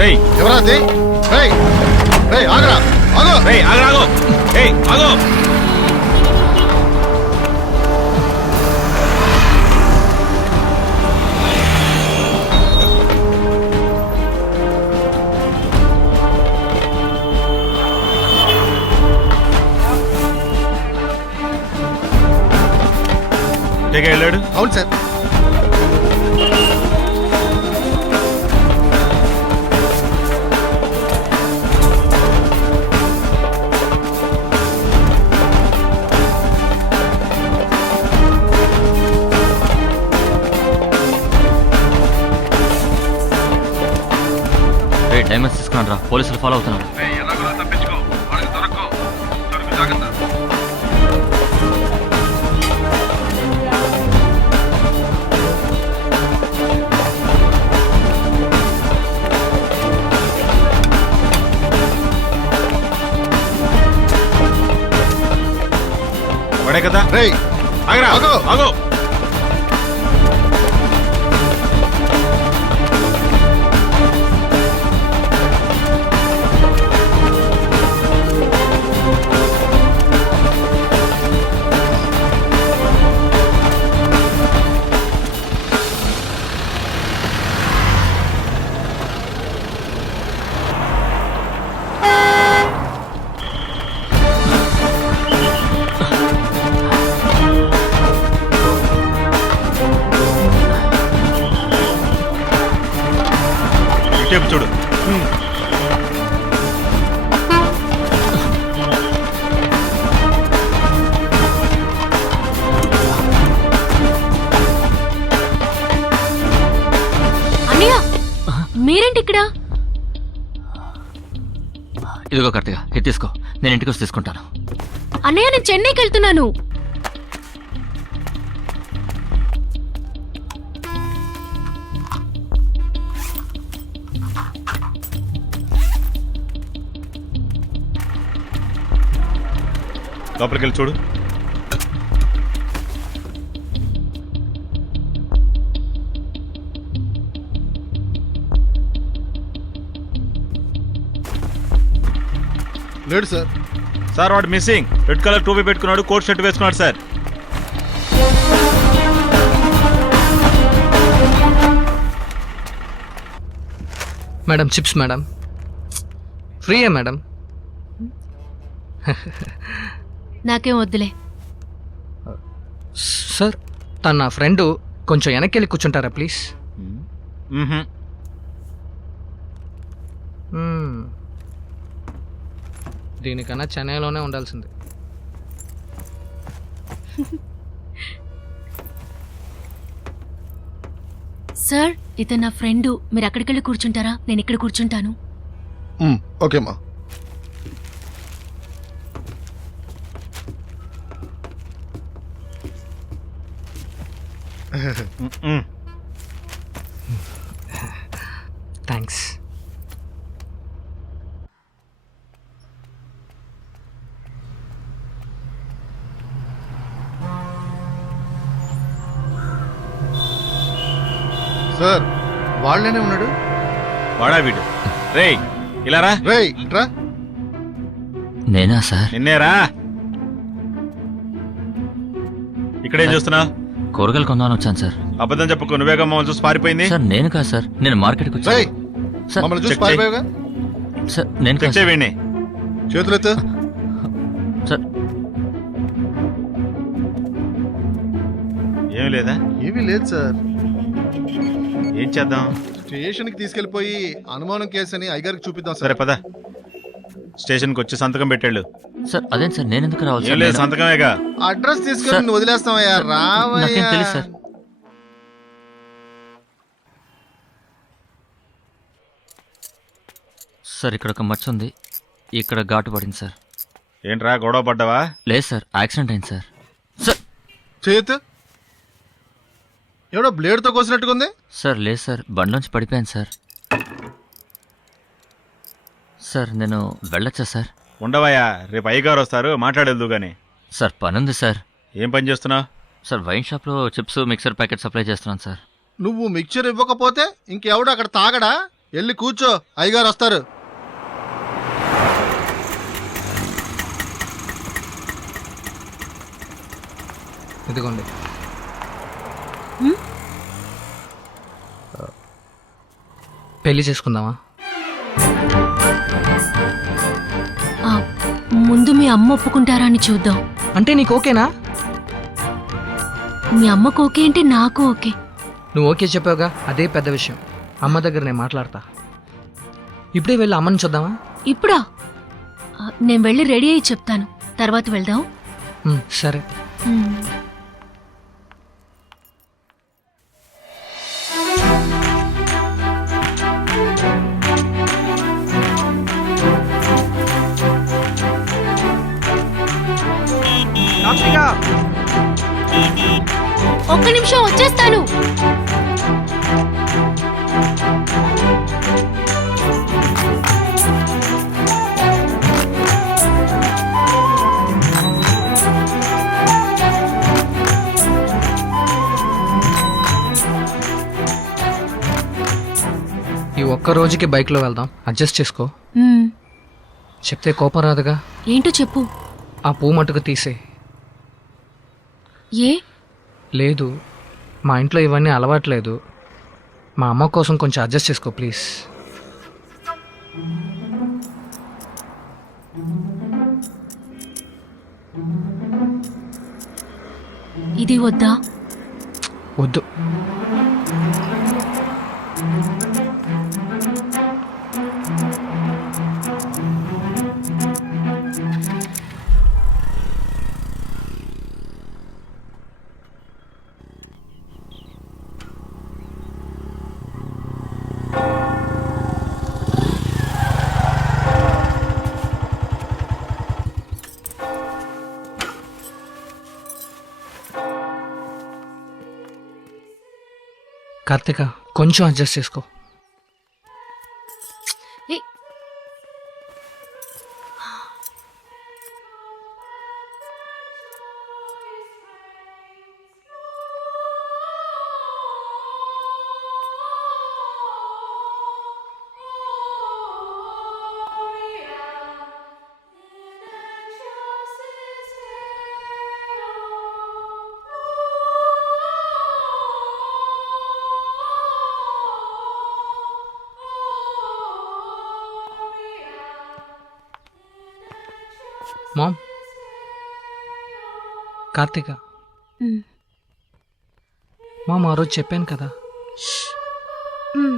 రేయ్ ఎవరాది? ఆగరా, ఆగో. రేయ్ ఆగు ఆగు. వెళ్ళాడు. అవును సార్. డైమండ్స్ తీసుకున్నాను రా, పోలీసులు ఫాలో అవుతున్నారు. పడే కదా. రేయ్ ఆగరా, ఆగో. ఆగో. టేపు చూడు. అన్నయ్య మీరేంటి ఇక్కడ? ఇదిగో కరెక్ట్గా ఇది తీసుకో, నేను ఇంటికి వచ్చి తీసుకుంటాను. అన్నయ్య నేను చెన్నైకి వెళ్తున్నాను. లోపలికి వెళ్ళి చూడు. లేడు సార్. సార్ వాడు మిస్సింగ్. రెడ్ కలర్ టోపీ పెట్టుకున్నాడు, కోట్ షర్ట్ వేసుకున్నాడు సార్. మేడం చిప్స్ మేడం, ఫ్రీయే మేడం. నాకేం వద్దులే. సార్ తన నా ఫ్రెండ్, కొంచెం వెనక్కి వెళ్ళి కూర్చుంటారా ప్లీజ్? దీనికన్నా చెన్నైలోనే ఉండాల్సింది. సార్ ఇతను నా ఫ్రెండ్, మీరు అక్కడికి వెళ్ళి కూర్చుంటారా? నేను ఇక్కడ కూర్చుంటాను. ఓకేమ్మా. థ్యాంక్స్. సార్ వాళ్ళనే ఉన్నాడు. వాడా వీడు. రేయ్ ఇలా రా. రేయ్ రా. నేనా సార్? నిన్నేరా. ఇక్కడేం చూస్తున్నా? కూరగాయలు కొందామని వచ్చాను సార్. అబద్ధం చెప్పుకో, నువ్వేగా మమ్మల్ని చూసి పారిపోయింది. సార్ నేను కాదు సార్, నేను మార్కెట్కి రేయ్ వచ్చాను. సార్ మమ్మల్ని చూసి చెక్ పారిపోయావుగా. సార్ నేను చెక్ కాదు సార్. చేయండి. చేతులెత్తు. సార్ ఏమీ లేదా? ఏమీ లేదు సార్. ఏం చేద్దాం? స్టేషన్ కి తీసుకెళ్లిపోయి అనుమానం కేసు అని అయ్యగారికి చూపిద్దాం సరే సార్. పద. స్టేషన్కి వచ్చి సంతకం పెట్టాళ్ళు. సార్ అదేం సార్, నేను ఎందుకు రావాలి ఏం సార్? లేదు, నేను- సంతకమేగా. అడ్రస్ తీసుకొని సార్, నువ్వు వదిలేస్తావయ్యా. నాకేం రావయ్యా. తెలుసు సార్. సార్ ఇక్కడ ఒక మచ్చ ఉంది, ఇక్కడ ఘాటు పడింది సార్. ఏంట్రా గొడవ పడ్డావా? లేదు సార్, యాక్సిడెంట్ అయింది సార్. సార్ చేతు ఎవడో బ్లేడ్ తో కోసినట్టుగా ఉంది. సార్ లేదు సార్, బండ్లోంచి పడిపోయాను సార్. సార్ నేను వెళ్ళొచ్చా సార్? ఉండవయ్యా, రేపు అయ్యగారు వస్తారు, మాట్లాడేద్దు గాని. సార్ పని ఉంది సార్. ఏం పని చేస్తున్నావు? సార్ వైన్ షాప్లో చిప్స్ మిక్సర్ ప్యాకెట్ సప్లై చేస్తున్నాను సార్. నువ్వు మిక్చర్ ఇవ్వకపోతే ఇంకెవడు అక్కడ తాగడా? వెళ్ళి కూర్చో, అయ్యగారు వస్తారు. ఇదిగోండి. పెళ్లి చేసుకుందామా? ఆ, ముందు మీ అమ్మ ఒప్పుకుంటారా అని చూద్దాం. అంటే నీకు ఓకేనా? మీ అమ్మకు ఓకే అంటే నాకు ఓకే. నువ్వు ఓకే చెప్పావుగా, అదే పెద్ద విషయం. అమ్మ దగ్గర నేను మాట్లాడతా. ఇప్పుడే వెళ్ళి అమ్మని చూద్దామా? ఇప్పుడా? నేను వెళ్ళి రెడీ అయ్యి చెప్తాను, తర్వాత వెళ్దాం. సరే. ఉమ్. ఒక్క నిమిషం వచ్చేస్తాను. ఈ ఒక్క రోజుకి బైక్లో వెళ్దాం, అడ్జస్ట్ చేసుకో. ఉమ్. చెప్తే కోపం రాదుగా. ఏంటో చెప్పు. ఆ పూ మటుకు తీసే. ఏ? లేదు, మా ఇంట్లో ఇవన్నీ అలవాట్లేదు. మా అమ్మ కోసం కొంచెం అడ్జస్ట్ చేసుకో ప్లీజ్. ఇది వద్దా? వద్దు. కార్తిక, కొంచెం అడ్జస్ట్ చేసుకో. ఏ, మామ్, కార్తిక, ఉమ్. మామ్ ఆ రోజు చెప్పాను కదా. ఉమ్.